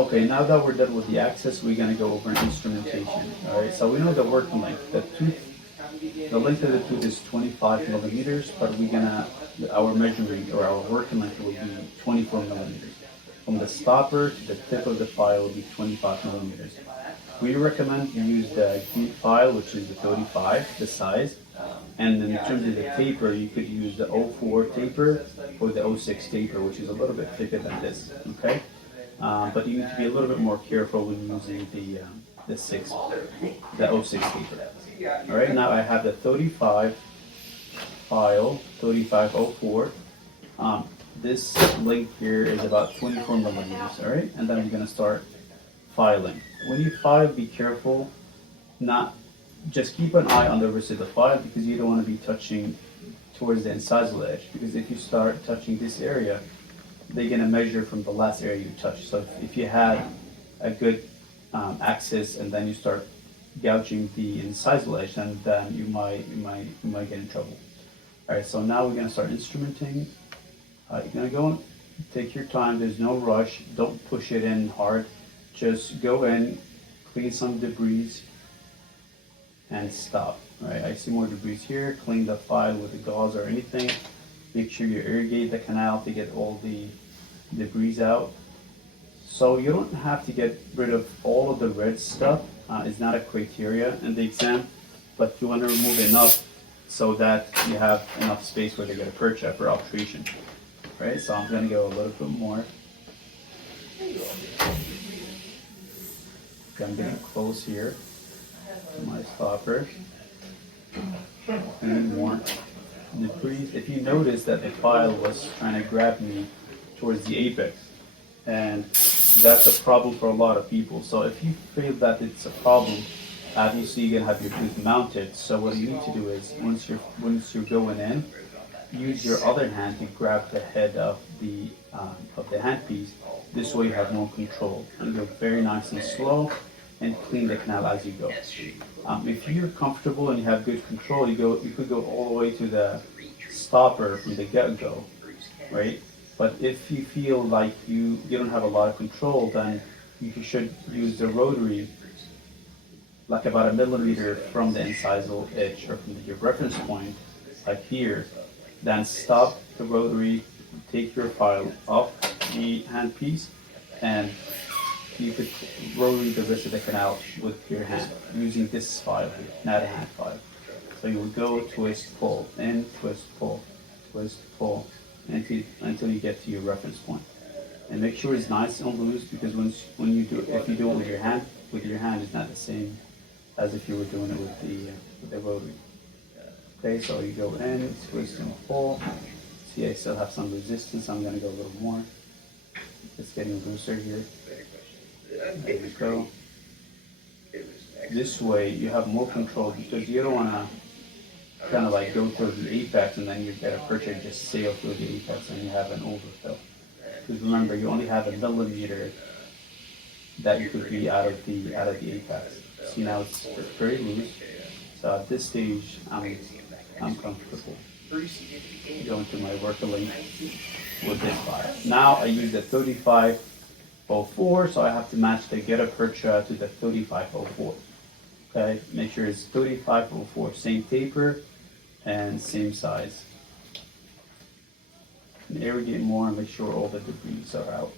Okay, now that we're done with the axis, we're gonna go over instrumentation. All right, so we know the working length. The length of the tooth is 25 millimeters, but our measurement or our working length will be 24 millimeters. From the stopper to the tip of the file will be 25 millimeters. We recommend you use the deep file, which is the 35, the size. And in terms of the taper, you could use the 04 taper or the 06 taper, which is a little bit thicker than this, okay? But you need to be a little bit more careful when using the 06 taper. All right, now I have the 35 file, 3504. This length here is about 24 millimeters, all right? And then I'm gonna start filing. When you file, be careful, just keep an eye on the wrist of the file because you don't want to be touching towards the incisal edge, because if you start touching this area, they're going to measure from the last area you touched. So if you had a good axis and then you start gouging the incisal edge, then you might get in trouble. All right, so now we're going to start instrumenting. You're going to go and take your time. There's no rush. Don't push it in hard. Just go in, clean some debris, and stop. Right, I see more debris here. Clean the file with the gauze or anything. Make sure you irrigate the canal to get all the debris out. So you don't have to get rid of all of the red stuff. It's not a criteria in the exam, but you want to remove enough so that you have enough space where they get a percha for obturation. Right, so I'm going to go a little bit more. I'm getting close here to my stopper. And more debris. If you notice that the file was trying to grab me towards the apex, and that's a problem for a lot of people. So if you feel that it's a problem, obviously you're gonna have your tooth mounted. So what you need to do is once you're going in, use your other hand to grab the head of the handpiece. This way you have more control, and go very nice and slow, and clean the canal as you go. If you're comfortable and you have good control, you could go all the way to the stopper from the get-go, right? But if you feel like you don't have a lot of control, then you should use the rotary, like about 1 millimeter from the incisal edge or from your reference point, like here. Then stop the rotary, take your file off the handpiece, and you could rotary the rest of the canal with your hand using this file here, not a hand file. So you will go twist, pull, in, twist, pull, until you get to your reference point. And make sure it's nice and loose, because if you do it with your hand, it's not the same as if you were doing it with the rotary. Okay, so you go in, twist and pull. See, I still have some resistance. I'm going to go a little more. It's getting looser here. There you go. This way you have more control, because you don't want to kind of like go through the apex and then you get a percha just sail through the apex and you have an overfill. Because remember, you only have 1 millimeter that you could be out of the apex. See, now it's very loose. So at this stage, I'm comfortable going to my work length with this file. Now I use the 3504, so I have to match the get a percha to the 3504. Okay, make sure it's 3504, same taper and same size. And irrigate more and make sure all the debris are out.